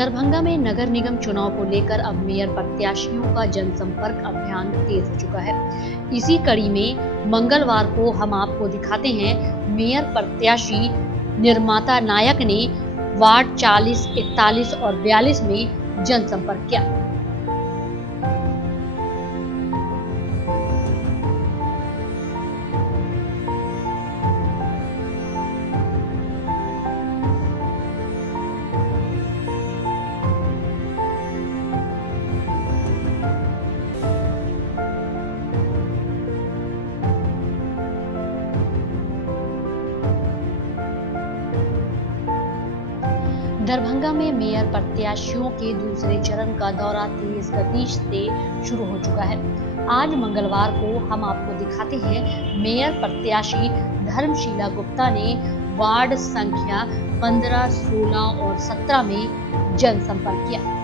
दरभंगा में नगर निगम चुनाव को लेकर अब मेयर प्रत्याशियों का जनसंपर्क अभियान तेज हो चुका है। इसी कड़ी में मंगलवार को हम आपको दिखाते हैं मेयर प्रत्याशी निर्माता नायक ने वार्ड 40, 41 और 42 में जनसंपर्क किया। दरभंगा में मेयर प्रत्याशियों के दूसरे चरण का दौरा तेज गति से शुरू हो चुका है। आज मंगलवार को हम आपको दिखाते हैं मेयर प्रत्याशी धर्मशीला गुप्ता ने वार्ड संख्या 15, 16 और 17 में जनसंपर्क किया।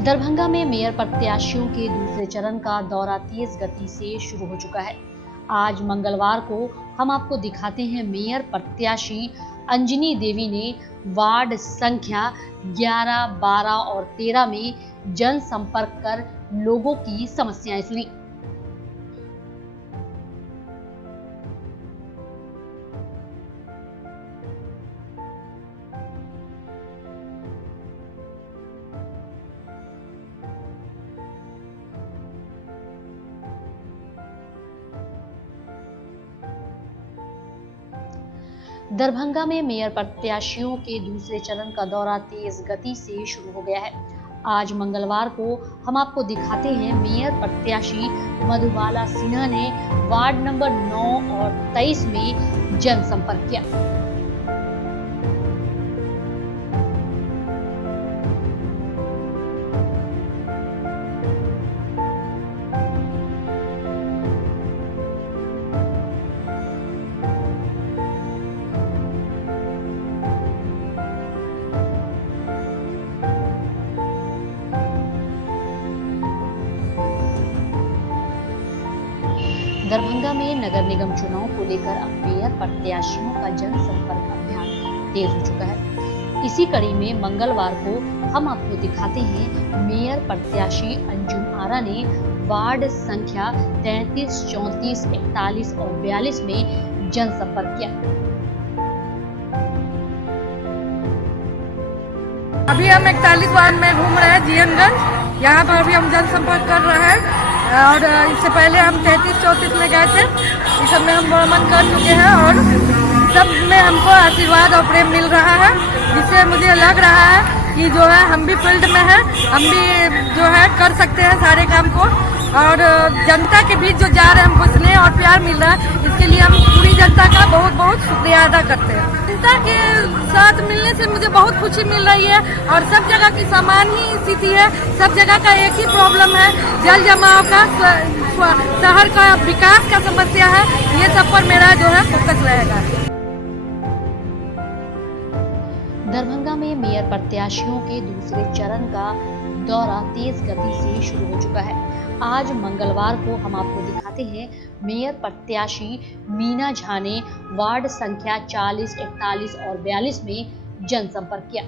दरभंगा में मेयर प्रत्याशियों के दूसरे चरण का दौरा तेज गति से शुरू हो चुका है। आज मंगलवार को हम आपको दिखाते हैं मेयर प्रत्याशी अंजनी देवी ने वार्ड संख्या 11, 12 और 13 में जनसंपर्क कर लोगों की समस्याएं सुनी। दरभंगा में मेयर प्रत्याशियों के दूसरे चरण का दौरा तेज गति से शुरू हो गया है। आज मंगलवार को हम आपको दिखाते हैं मेयर प्रत्याशी मधुबाला सिन्हा ने वार्ड नंबर 9 और 23 में जनसंपर्क किया। दरभंगा में नगर निगम चुनाव को लेकर अब मेयर प्रत्याशियों का जनसंपर्क अभियान तेज हो चुका है। इसी कड़ी में मंगलवार को हम आपको दिखाते हैं मेयर प्रत्याशी अंजुम आरा ने वार्ड संख्या 33, 34, 41 और 42 में जनसंपर्क किया। अभी हम 41 वार्ड में घूम रहे हैं जीएनगंज। यहाँ पर अभी हम जनसंपर्क कर रहे हैं और इससे पहले हम 33, 34 में गए थे। इस सब में हम भ्रमण कर चुके हैं और सब में हमको आशीर्वाद और प्रेम मिल रहा है, जिससे मुझे लग रहा है कि जो है हम भी फील्ड में हैं, हम भी जो है कर सकते हैं सारे काम को। और जनता के बीच जो जा रहे हैं हमको स्नेह और प्यार मिल रहा है, इसके लिए हम पूरी जनता का बहुत बहुत शुक्रिया अदा करते हैं। जनता के साथ मिलने से मुझे बहुत खुशी मिल रही है और सब जगह की समान ही स्थिति है। सब जगह का एक ही प्रॉब्लम है, जल जमाव का, शहर का विकास का समस्या है। ये सब पर मेरा जो है फोकस रहेगा। दरभंगा में मेयर प्रत्याशियों के दूसरे चरण का दौरा तेज गति से शुरू हो चुका है। आज मंगलवार को हम आपको दिखाते हैं मेयर प्रत्याशी मीना झा ने वार्ड संख्या 40, 41 और 42 में जनसंपर्क किया।